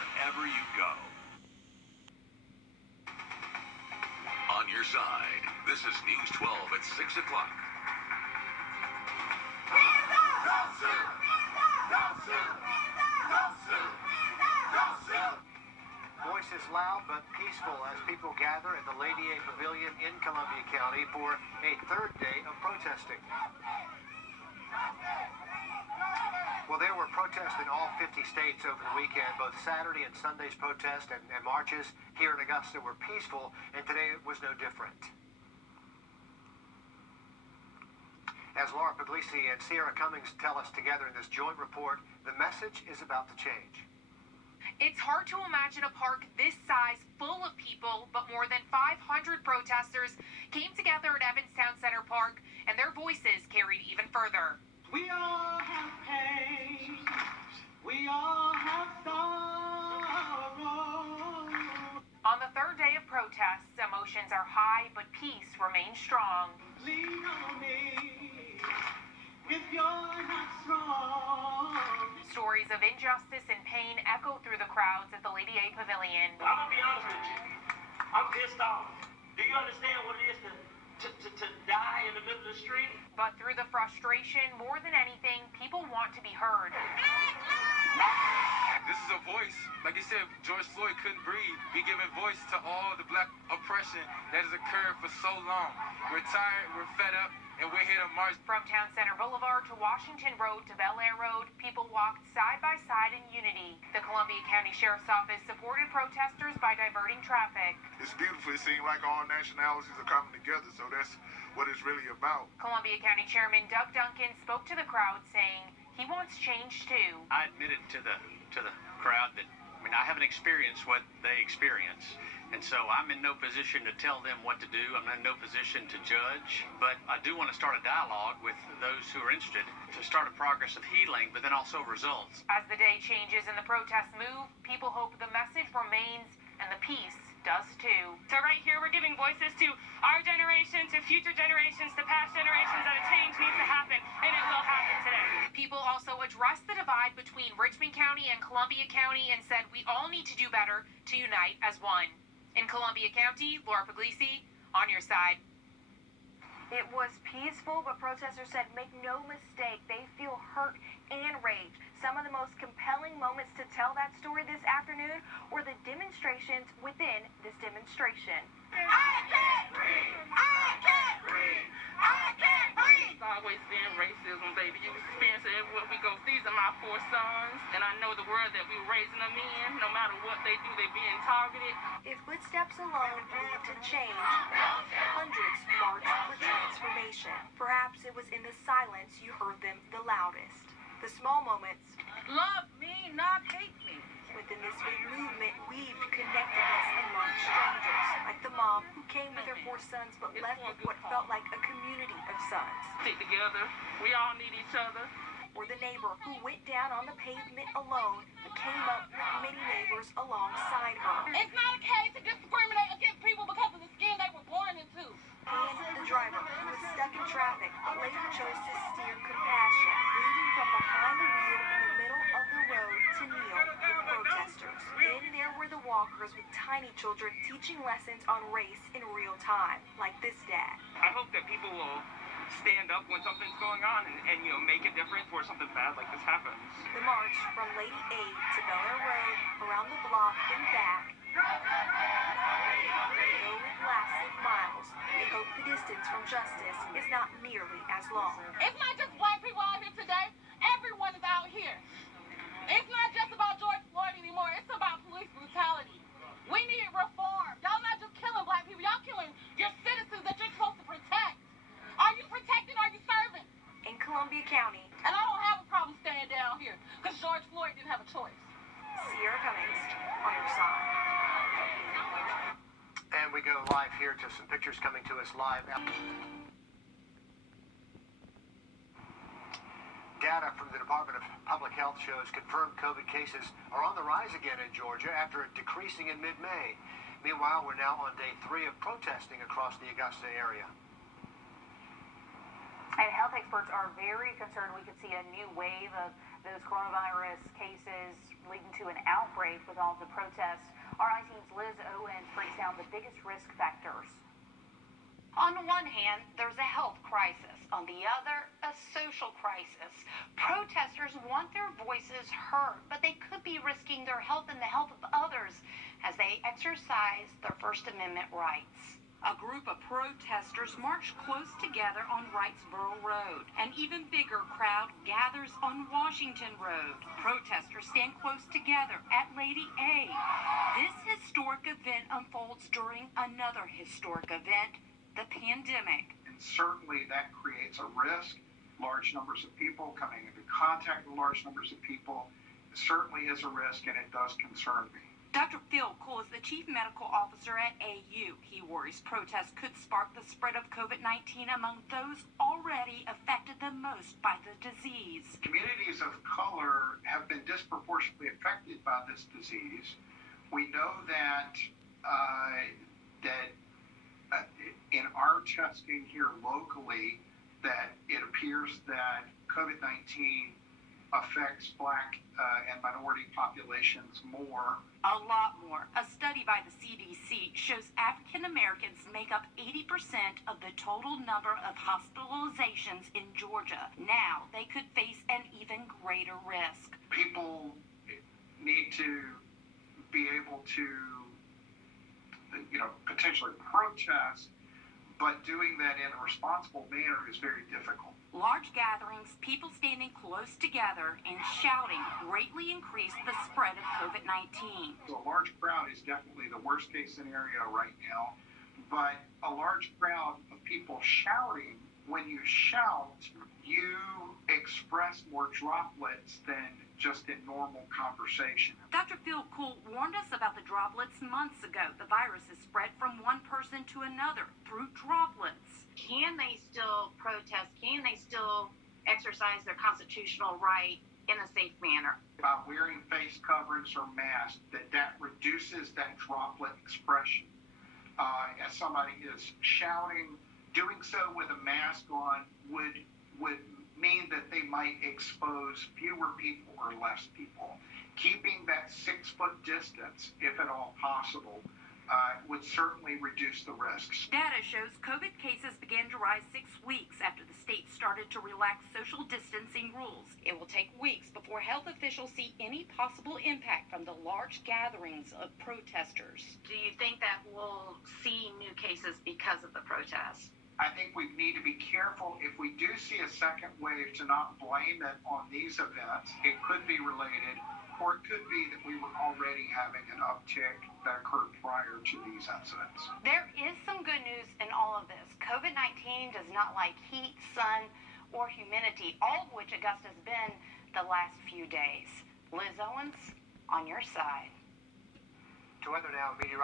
wherever you go. On your side, this is News 12 at 6 o'clock. Voices loud but peaceful as people gather at the Lady A Pavilion in Columbia County for a third day of protesting. Well, there were protests in all 50 states over the weekend. Both Saturday and Sunday's protests and marches here in Augusta were peaceful, and today it was no different. As Laura Puglisi and Sierra Cummings tell us together in this joint report, the message is about to change. It's hard to imagine a park this size full of people, but more than 500 protesters came together at Evanstown Center Park, and their voices carried even further. We all have pain, we all have sorrow. On the third day of protests, emotions are high, but peace remains strong. Lean on me if you're not strong. Stories of injustice and pain echo through the crowds at the Lady A Pavilion. I'm gonna be honest with you. I'm pissed off. Do you understand what it is to die in the middle of the street? But through the frustration, more than anything, people want to be heard. This is a voice. Like you said, George Floyd couldn't breathe. We giving voice to all the black oppression that has occurred for so long. We're tired, we're fed up, and we're here to march. From Town Center Boulevard to Washington Road to Bel Air Road, people walked side by side in unity. The Columbia County Sheriff's Office supported protesters by diverting traffic. It's beautiful. It seems like all nationalities are coming together, so that's what it's really about. Columbia County Chairman Doug Duncan spoke to the crowd, saying he wants change too. I admitted to the crowd that, I haven't experienced what they experience. And so I'm in no position to tell them what to do. I'm in no position to judge. But I do want to start a dialogue with those who are interested to start a progress of healing, but then also results. As the day changes and the protests move, people hope the message remains and the peace does too. So right here, we're giving voices to our generation, to future generations, to past generations that a change needs to happen, and it will happen today. People also addressed the divide between Richmond County and Columbia County and said we all need to do better to unite as one. In Columbia County, Laura Puglisi, on your side. It was peaceful, but protesters said, make no mistake, they feel hurt and rage. Some of the most compelling moments to tell that story this afternoon were the demonstrations within this demonstration. I can't breathe! I can't breathe! I can't breathe! It's always been racism, baby. You experience it everywhere we go. These are my 4 sons, and I know the world that we're raising them in. No matter what they do, they're being targeted. If footsteps alone lead to change, hundreds marched for transformation. Perhaps it was in the silence you heard them the loudest. The small moments. Love me, not hate me. Within this big movement weaved connectedness among strangers, like the mom who came with her 4 sons but left with what felt like a community of sons. Stick together. We all need each other. Or the neighbor who went down on the pavement alone but came up with many neighbors alongside her. It's not okay to discriminate against people because of the skin they were born into. And the driver who was stuck in traffic but later chose to steer compassion, leading from behind the wheel in the middle of the road to kneel with protesters. Then there were the walkers with tiny children teaching lessons on race in real time, like this dad. I hope that people will stand up when something's going on and make a difference where something bad like this happens. The march from Lady A to Bel Air Road, around the block and back. Though it lasted miles, they hope the distance from justice is not nearly as long. It's not just black people out here today. Everyone is out here. It's not just about George Floyd anymore. It's about police brutality. We need reform. Y'all not just killing black people. Y'all killing your citizens that you're supposed to protect. Are you protecting? Are you serving? In Columbia County. And I don't have a problem staying down here because George Floyd didn't have a choice. Sierra Cummings, on your side. And we go live here to some pictures coming to us live. Data from the Department of Public Health shows confirmed COVID cases are on the rise again in Georgia after decreasing in mid-May. Meanwhile, we're now on day 3 of protesting across the Augusta area. And health experts are very concerned we could see a new wave of those coronavirus cases leading to an outbreak with all the protests. Our I-Team's Liz Owens breaks down the biggest risk factors. On one hand, there's a health crisis. On the other, a social crisis. Protesters want their voices heard, but they could be risking their health and the health of others as they exercise their First Amendment rights. A group of protesters marched close together on Wrightsboro Road. An even bigger crowd gathers on Washington Road. Protesters stand close together at Lady A. This historic event unfolds during another historic event, the pandemic. And certainly that creates a risk. Large numbers of people coming into contact with large numbers of people certainly is a risk, and it does concern me. Dr. Phil Cole is the chief medical officer at AU. He worries protests could spark the spread of COVID-19 among those already affected the most by the disease. Communities of color have been disproportionately affected by this disease. We know that in our testing here locally, that it appears that COVID-19 affects Black and minority populations more. A lot more. A study by the CDC shows African Americans make up 80% of the total number of hospitalizations in Georgia. Now they could face an even greater risk. People need to be able to, potentially protest, but doing that in a responsible manner is very difficult. Large gatherings, people standing close together and shouting greatly increase the spread of COVID-19. So a large crowd is definitely the worst case scenario right now, but a large crowd of people shouting, when you shout, you express more droplets than just in normal conversation. Dr. Phil Cole warned us about the droplets months ago. The virus is spread from one person to another through droplets. Can they still protest? Can they still exercise their constitutional right in a safe manner? By wearing face coverings or masks, that reduces that droplet expression. As somebody is shouting, doing so with a mask on would mean that they might expose fewer people or less people. Keeping that 6-foot distance, if at all possible, would certainly reduce the risks. Data shows COVID cases began to rise 6 weeks after the state started to relax social distancing rules. It will take weeks before health officials see any possible impact from the large gatherings of protesters. Do you think that we'll see new cases because of the protests? I think we need to be careful if we do see a second wave to not blame it on these events. It could be related, or it could be that we were already having an uptick that occurred prior to these incidents. There is some good news in all of this. COVID-19 does not like heat, sun, or humidity, all of which Augusta's been the last few days. Liz Owens, on your side. To weather now, meteorologist